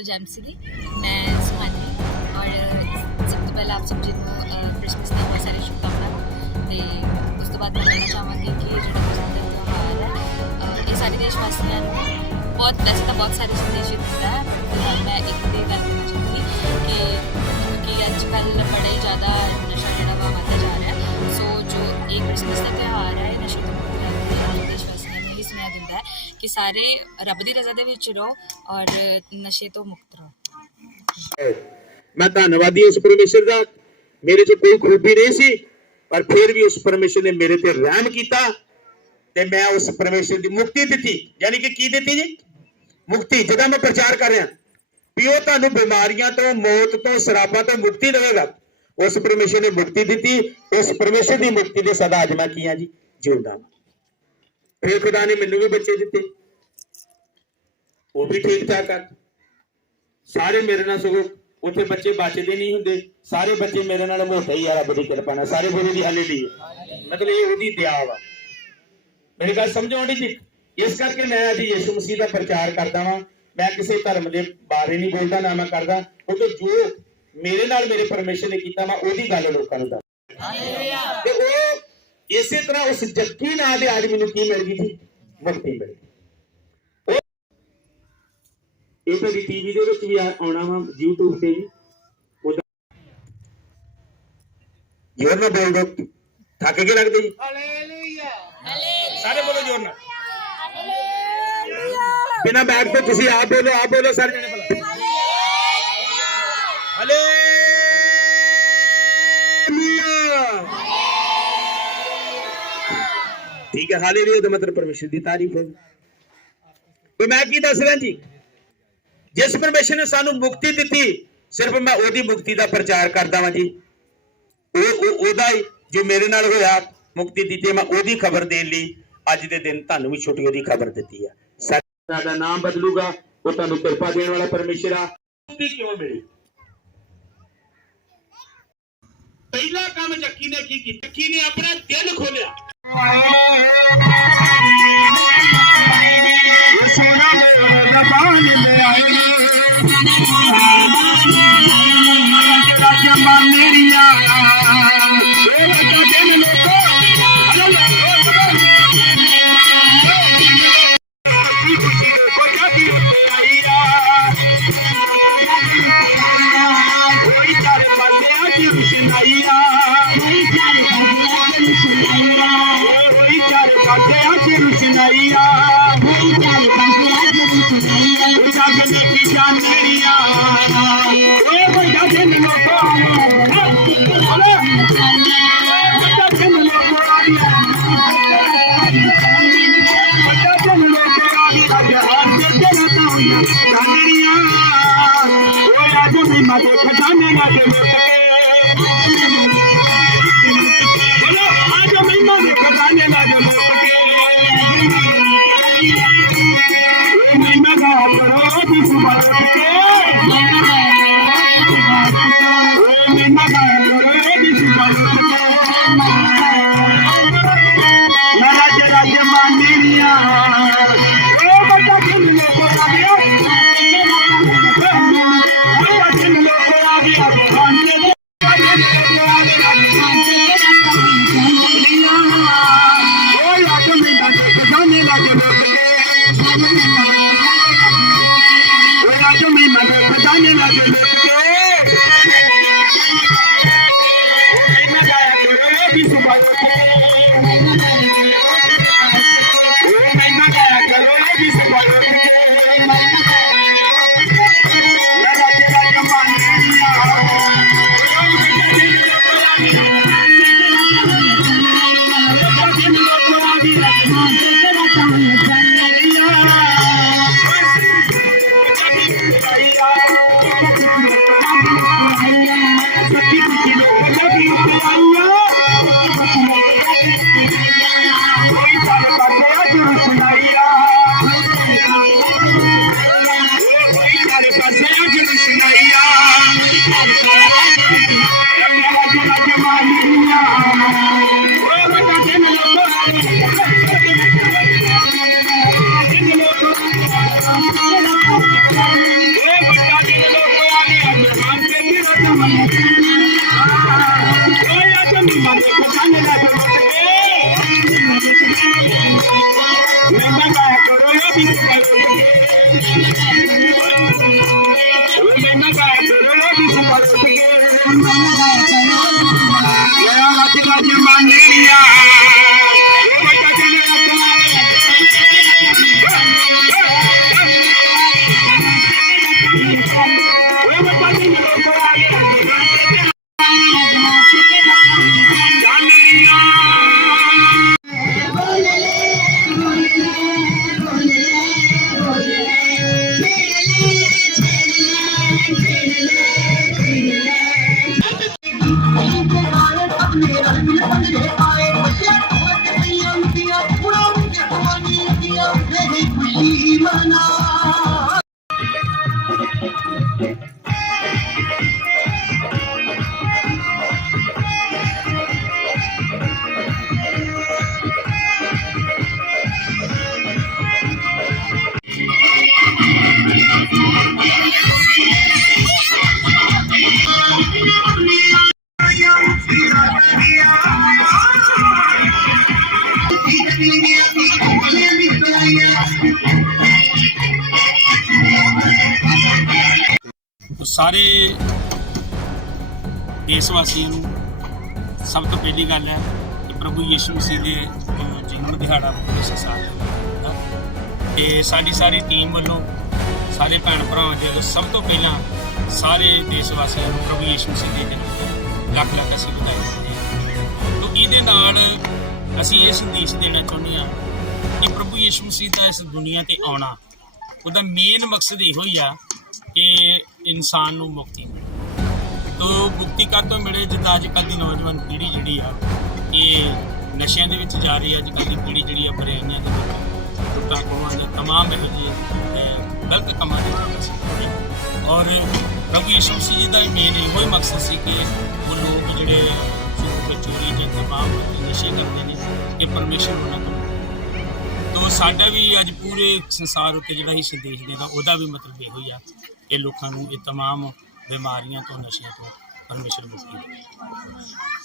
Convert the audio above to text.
College MCD ਮੈਂ ਸੁਹਾਨੀ ਔਰ ਸਭ ਤੋਂ ਪਹਿਲਾਂ ਆਪ ਸਭ ਜੀ ਨੂੰ ਕ੍ਰਿਸਮਸ ਦੀਆਂ ਬਹੁਤ ਸਾਰੀ ਸ਼ੁਭਕਾਮਨਾਵਾਂ ਤੇ ਉਸ ਤੋਂ ਬਾਅਦ ਮੈਂ ਕਹਿਣਾ ਚਾਹਾਂਗੀ ਕਿ ਜਿਹੜਾ ਕ੍ਰਿਸਮਸ ਦਾ ਤਿਉਹਾਰ ਹੈ ਅਹ, ਇਹ ਸਾਰੇ ਦੇਸ਼ ਵਾਸੀਆਂ ਨੂੰ ਬਹੁਤ ਵੈਸੇ ਤਾਂ ਬਹੁਤ ਸਾਰੇ ਸੰਦੇਸ਼ ਦਿੰਦਾ ਹੈ ਫਿਲਹਾਲ ਮੈਂ ਇੱਕ ਦੀ ਗੱਲ ਕਰਨਾ ਚਾਹੁੰਦੀ ਕਿ ਕਿ ਅੱਜ ਕੱਲ੍ਹ ਬੜਾ ਹੀ ਜ਼ਿਆਦਾ ਨਸ਼ਾ ਜਿਹੜਾ ਵਾ ਵੱਧਦਾ ਜਾ ਰਿਹਾ ਹੈ ਸੋ ਜੋ ਇਹ ਕ੍ਰਿਸਮਸ ਦਾ ਤਿਉਹਾਰ ਹੈ ਇਹ ਨਸ਼ੇ ਤੋਂ ਮੁਕਤ ਕਰਨ ਕਿ ਸਾਰੇ ਰੱਬ ਦੀ ਰਜ਼ਾ ਦੇ ਵਿੱਚ ਰਹੋ ਔਰ ਨਸ਼ੇ ਤੋਂ ਮੁਕਤ ਰਹੋ। ਮੈਂ ਧੰਨਵਾਦੀ ਉਸ ਪਰਮੇਸ਼ਰ ਦਾ। ਮੇਰੇ 'ਚ ਕੋਈ ਖੂਬੀ ਨਹੀਂ ਸੀ, ਪਰ ਫਿਰ ਵੀ ਉਸ ਪਰਮੇਸ਼ਰ ਨੇ ਮੇਰੇ ਤੇ ਰਹਿਮ ਕੀਤਾ ਤੇ ਮੈਂ ਉਸ ਪਰਮੇਸ਼ਰ ਦੀ ਮੁਕਤੀ ਦਿੱਤੀ। ਯਾਨੀ ਕਿ ਕੀ ਦਿੱਤੀ ਜੀ? ਮੁਕਤੀ, ਜਿਹਦਾ ਮੈਂ ਪ੍ਰਚਾਰ ਕਰ ਰਿਹਾ। ਵੀ ਉਹ ਤੁਹਾਨੂੰ ਬਿਮਾਰੀਆਂ ਤੋਂ, ਮੌਤ ਤੋਂ ਸ਼ਰਾਬਾਂ ਤੋਂ ਮੁਕਤੀ ਦੇਵੇਗਾ। ਉਸ ਪਰਮੇਸ਼ਰ ਨੇ ਮੁਕਤੀ ਦਿੱਤੀ। ਉਸ ਪਰਮੇਸ਼ਰ ਦੀ ਮੁਕਤੀ ਦੇ ਸਦਾ ਅੱਜ ਮੈਂ ਕੀ ਹਾਂ ਜੀ। ਜਿਉਂਦਾ ਹਾਂ। ਖੁਦਾ ਨੇ ਮੈਨੂੰ ਵੀ ਬੱਚੇ ਦਿੱਤੇ। ਉਹ ਵੀ ਠੀਕ ਠਾਕ ਆ। ਸਾਰੇ ਮੇਰੇ ਨਾਲ ਸਗੋਂ ਉੱਥੇ ਬੱਚੇ ਬਚਦੇ ਨਹੀਂ ਹੁੰਦੇ। ਸਾਰੇ ਬੱਚੇ ਮੇਰੇ ਨਾਲ ਮੋਟੇ ਹੀ ਆ, ਰੱਬ ਦੀ ਕਿਰਪਾ ਨਾਲ। ਸਾਰੇ ਬੋਲੇ ਦੀ ਹਾਲੇ ਮਤਲਬ ਇਹ ਉਹਦੀ ਦਇਆ ਵਾ। ਮੇਰੀ ਗੱਲ ਸਮਝੋ ਆਂਟੀ ਜੀ। ਇਸ ਕਰਕੇ ਮੈਂ ਅੱਜ ਯਿਸੂ ਮਸੀਹ ਦਾ ਪ੍ਰਚਾਰ ਕਰਦਾ ਵਾਂ। ਮੈਂ ਕਿਸੇ ਧਰਮ ਦੇ ਬਾਰੇ ਨਹੀਂ ਬੋਲਦਾ, ਨਾ ਮੈਂ ਕਰਦਾ। ਕਿਉਂਕਿ ਜੋ ਮੇਰੇ ਨਾਲ ਮੇਰੇ ਪਰਮੇਸ਼ਰ ਨੇ ਕੀਤਾ ਮੈਂ ਉਹਦੀ ਗੱਲ ਲੋਕਾਂ ਨੂੰ ਦੱਸ। ਤੇ ਇਸੇ ਤਰ੍ਹਾਂ ਉਸ ਜੱਗੀ ਨਾਂ ਦੇ ਅੱਜ ਮੈਨੂੰ ਕੀ ਮਿਲ ਗਈ ਸੀ? ਮੁਕਤੀ ਮਿਲ ਗਈ। ਇਹ ਤਾਂ ਟੀਵੀ ਦੇ ਵਿੱਚ ਵੀ ਆਉਣਾ ਵਾ YouTube ਤੇ ਵੀ। ਜੋਰ ਨਾਲ ਬੋਲ ਦੋ। ਥੱਕ ਕੇ ਲੱਗਦੇ ਜੀ। ਸਾਰੇ ਬੋਲੋ ਜੋਰ ਨਾਲ। ਬਿਨਾ ਬੈਠ ਤੋਂ ਤੁਸੀਂ ਆਪ ਬੋਲੋ ਆਪ ਬੋਲੋ ਸਾਰੇ ਜਣੇ ਠੀਕ ਹੈ ਹਾਲੇਲੂਇਆ ਦਾ ਮਤਲਬ ਪਰਮੇਸ਼ਰ ਦੀ ਤਾਰੀਫ ਹੈ। ਤੇ ਮੈਂ ਕੀ ਦੱਸ ਰਿਹਾ ਜੀ? ਜਿਸ ਪਰਮੇਸ਼ਰ ਨੇ ਸਾਨੂੰ ਮੁਕਤੀ ਦਿੱਤੀ, ਸਿਰਫ ਮੈਂ ਉਹਦੀ ਮੁਕਤੀ ਦਾ ਪ੍ਰਚਾਰ ਕਰਦਾ ਵਾਂ ਜੀ। ਉਹ ਉਹਦਾ ਜੋ ਮੇਰੇ ਨਾਲ ਹੋਇਆ, ਮੁਕਤੀ ਦਿੱਤੀ, ਮੈਂ ਉਹਦੀ ਖਬਰ ਦੇਣ ਲਈ ਅੱਜ ਦੇ ਦਿਨ ਤੁਹਾਨੂੰ ਵੀ ਛੋਟੀ ਉਹਦੀ ਖਬਰ ਦਿੱਤੀ ਆ। ਸਾਡਾ ਨਾਮ ਬਦਲੂਗਾ, ਉਹ ਤੁਹਾਨੂੰ ਕਿਰਪਾ ਦੇਣ ਵਾਲਾ ਪਰਮੇਸ਼ਰ ਆ। ਮੁਕਤੀ ਕਿਉਂ ਮਿਲੀ? ਪਹਿਲਾ ਕੰਮ ਚੱਕੀ ਨੇ ਕੀ ਕੀਤਾ? ਚੱਕੀ ਨੇ ਆਪਣਾ ਦਿਲ ਖੋਲਿਆ। ਇਹ ਸੋਨਾ I'm not Oh, my God. Yeah. ਸਾਰੇ ਦੇਸ਼ ਵਾਸੀਆਂ ਨੂੰ ਸਭ ਤੋਂ ਪਹਿਲੀ ਗੱਲ ਹੈ ਕਿ ਪ੍ਰਭੂ ਯੀਸ਼ੂ ਮਸੀਹ ਦੇ ਅਹ, ਜਨਮ ਦਿਹਾੜਾ ਪੂਰੇ ਸੰਸਾਰ ਦੇ ਤੇ ਸਾਡੀ ਸਾਰੀ ਟੀਮ ਵੱਲੋਂ ਸਾਰੇ ਭੈਣ ਭਰਾਵਾਂ ਦੇ ਵੱਲੋਂ ਸਭ ਤੋਂ ਪਹਿਲਾਂ ਸਾਰੇ ਦੇਸ਼ ਵਾਸੀਆਂ ਨੂੰ ਪ੍ਰਭੂ ਯੀਸ਼ੂ ਮਸੀਹ ਦੇ ਜਨਮ ਲੱਖ ਲੱਖ ਅਸੀਂ ਵਧਾਈ ਦਿੰਦੇ ਤੋਂ ਇਹਦੇ ਨਾਲ ਅਸੀਂ ਇਹ ਸੰਦੇਸ਼ ਦੇਣਾ ਚਾਹੁੰਦੇ ਹਾਂ ਕਿ ਪ੍ਰਭੂ ਯੀਸ਼ੂ ਮਸੀਹ ਦਾ ਇਸ ਦੁਨੀਆ ਤੇ ਆਉਣਾ ਉਹਦਾ ਮੇਨ ਮਕਸਦ ਇਹੋ ਹੀ ਆ ਕਿ ਇਨਸਾਨ ਨੂੰ ਮੁਕਤੀ ਮਿਲੇ। ਤੋ ਮੁਕਤੀ ਕਦ ਤੋਂ ਮਿਲੇ? ਜਿੱਦਾਂ ਅੱਜ ਕੱਲ੍ਹ ਦੀ ਨੌਜਵਾਨ ਪੀੜ੍ਹੀ ਜਿਹੜੀ ਆ ਇਹ ਨਸ਼ਿਆਂ ਦੇ ਵਿੱਚ ਜਾ ਰਹੀ ਹੈ ਅੱਜ ਕੱਲ੍ਹ ਦੀ ਪੀੜ੍ਹੀ ਜਿਹੜੀ ਆ ਬੁਰਾਈਆਂ ਦੇ ਵਿੱਚ ਟੁੱਟਾ ਖੋਹਾਂ ਦੇ ਤਮਾਮ ਇਹੋ ਜਿਹੇ ਅਹ, ਗਲਤ ਕੰਮਾਂ ਦੇ ਵਿੱਚ ਅਸੀਂ ਔਰ ਪ੍ਰਭੂ ਯਿਸੂ ਮਸੀਹ ਜੀ ਦਾ ਮੇਨ ਇਹੋ ਹੀ ਮਕਸਦ ਸੀ ਕਿ ਉਹ ਲੋਕ ਜਿਹੜੇ ਝੂਠ ਚੋਰੀ ਤੇ ਤਮਾਮ ਨਸ਼ੇ ਕਰਦੇ ਨੇ ਇਹ ਪਰਮੇਸ਼ਰ ਉਹਨਾਂ ਤੋਂ ਤੋ ਸਾਡਾ ਵੀ ਅੱਜ ਪੂਰੇ ਸੰਸਾਰ ਉੱਤੇ ਜਿਹੜਾ ਹੀ ਸੰਦੇਸ਼ ਦੇਣਾ ਉਹਦਾ ਵੀ ਮਤਲਬ ਇਹੋ ਹੀ ਆ ਕਿ ਲੋਕਾਂ ਨੂੰ ਇਹ तमाम ਬਿਮਾਰੀਆਂ ਤੋਂ ਨਸ਼ਿਆਂ ਤੋਂ ਪਰਮੇਸ਼ਰ ਮੁਕਤੀ ਦੇ